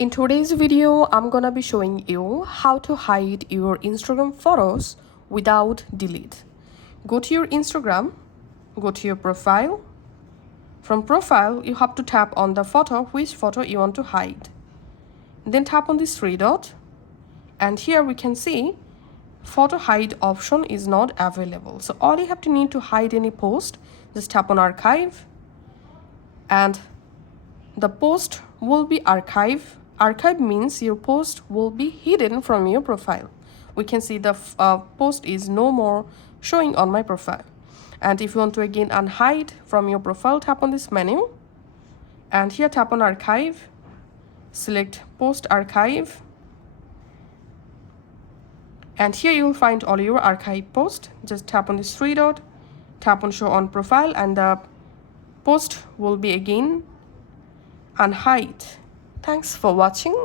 In today's video, I'm gonna be showing you how to hide your Instagram photos without delete. Go to your Instagram, go to your profile. From profile, you have to tap on the photo, which photo you want to hide. Then tap on this three dot, and here we can see photo hide option is not available. So all you have to need to hide any post, just tap on archive, and the post will be archived. Archive means your post will be hidden from your profile. We can see the post is no more showing on my profile. And if you want to again unhide from your profile, tap on this menu, and here tap on archive, select post archive, and here you will find all your archive posts. Just tap on this three dot, tap on show on profile, and the post will be again unhide. Thanks for watching.